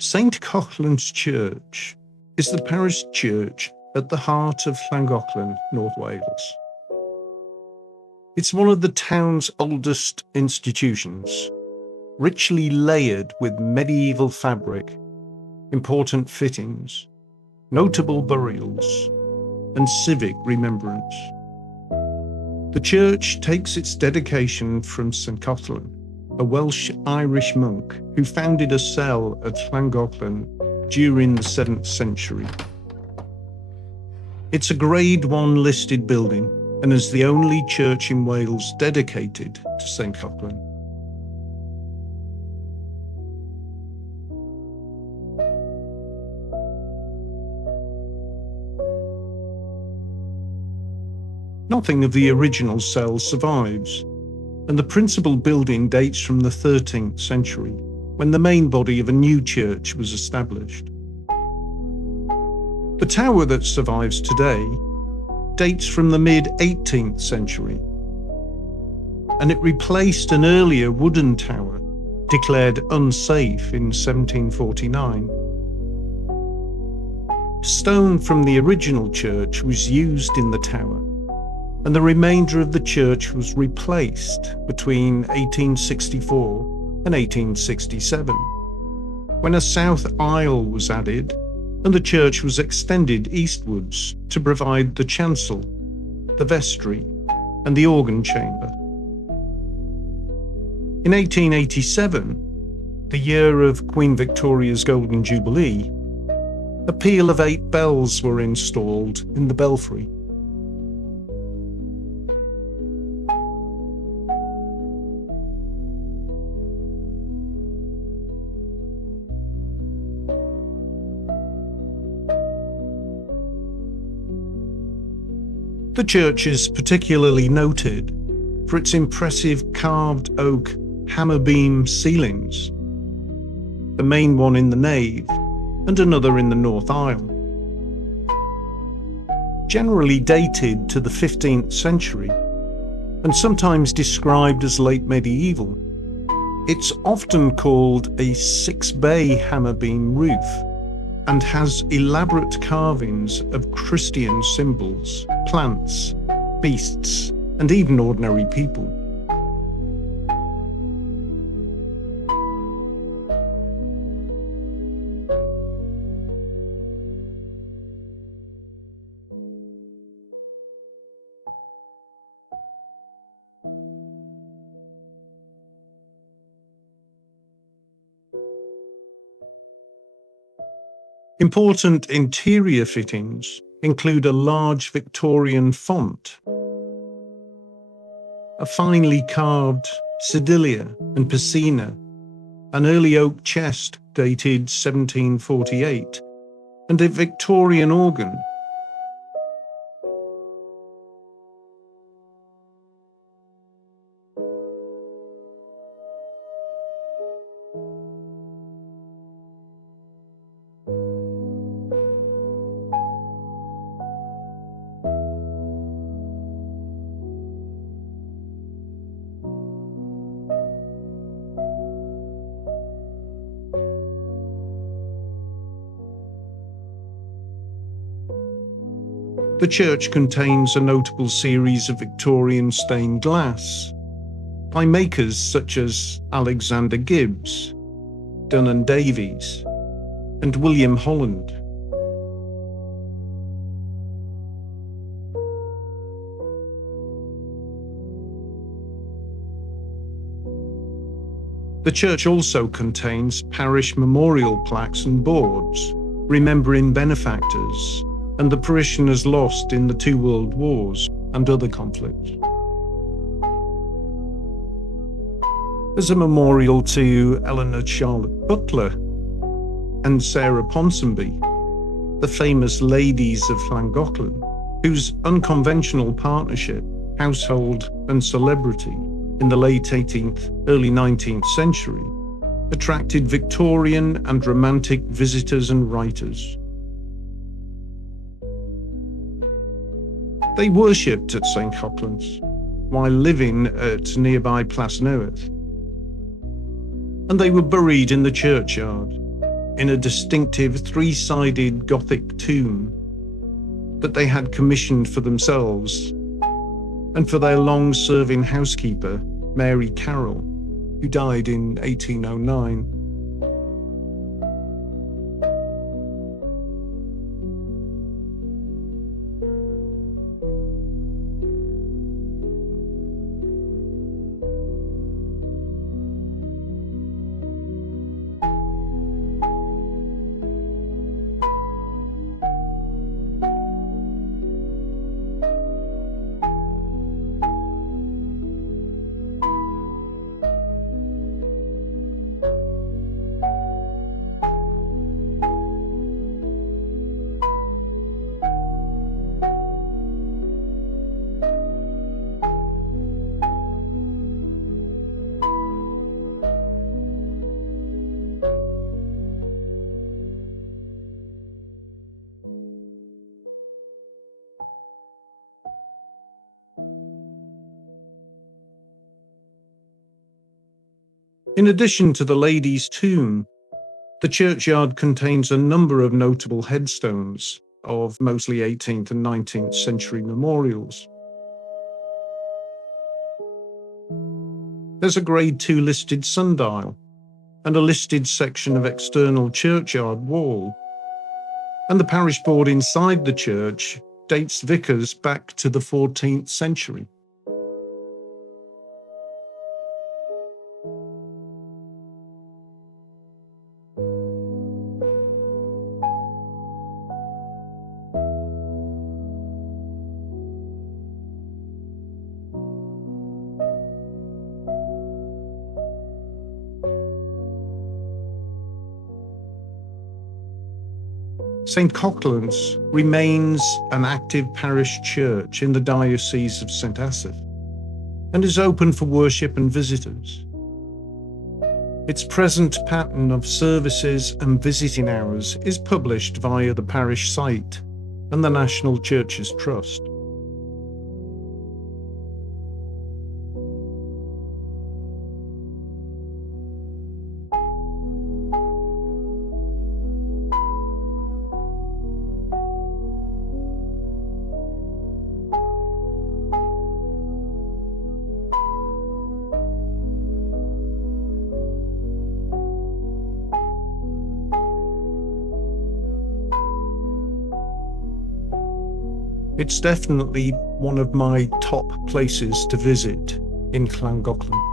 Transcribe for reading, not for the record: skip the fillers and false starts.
St Collen's Church is the parish church at the heart of Llangollen, North Wales. It's one of the town's oldest institutions, richly layered with medieval fabric, important fittings, notable burials, and civic remembrance. The church takes its dedication from St Collen, a Welsh-Irish monk who founded a cell at Llangollen during the 7th century. It's a Grade 1 listed building and is the only church in Wales dedicated to St Collen. Nothing of the original cell survives, and the principal building dates from the 13th century, when the main body of a new church was established. The tower that survives today dates from the mid-18th century, and it replaced an earlier wooden tower declared unsafe in 1749. Stone from the original church was used in the tower, and the remainder of the church was replaced between 1864 and 1867, when a south aisle was added and the church was extended eastwards to provide the chancel, the vestry, and the organ chamber. In 1887, the year of Queen Victoria's Golden Jubilee, a peal of 8 bells were installed in the belfry. The church is particularly noted for its impressive carved oak hammer beam ceilings, the main one in the nave and another in the north aisle. Generally dated to the 15th century and sometimes described as late medieval, it's often called a 6-bay hammer beam roof and has elaborate carvings of Christian symbols, plants, beasts, and even ordinary people. Important interior fittings include a large Victorian font, a finely carved sedilia and piscina, an early oak chest dated 1748, and a Victorian organ. The church contains a notable series of Victorian stained glass by makers such as Alexander Gibbs, Dunn & Davies, and William Holland. The church also contains parish memorial plaques and boards remembering benefactors and the parishioners lost in the 2 world wars and other conflicts. There's a memorial to Eleanor Charlotte Butler and Sarah Ponsonby, the famous ladies of Llangollen, whose unconventional partnership, household and celebrity in the late 18th, early 19th century attracted Victorian and Romantic visitors and writers. They worshipped at St Collen's while living at nearby Plas Newydd, and they were buried in the churchyard, in a distinctive three-sided Gothic tomb that they had commissioned for themselves and for their long-serving housekeeper, Mary Carroll, who died in 1809. In addition to the ladies' tomb, the churchyard contains a number of notable headstones of mostly 18th and 19th century memorials. There's a Grade 2 listed sundial and a listed section of external churchyard wall, and the parish board inside the church dates vicars back to the 14th century. St Collen's remains an active parish church in the Diocese of St Asaph and is open for worship and visitors. Its present pattern of services and visiting hours is published via the parish site and the National Churches Trust. It's definitely one of my top places to visit in Llangollen.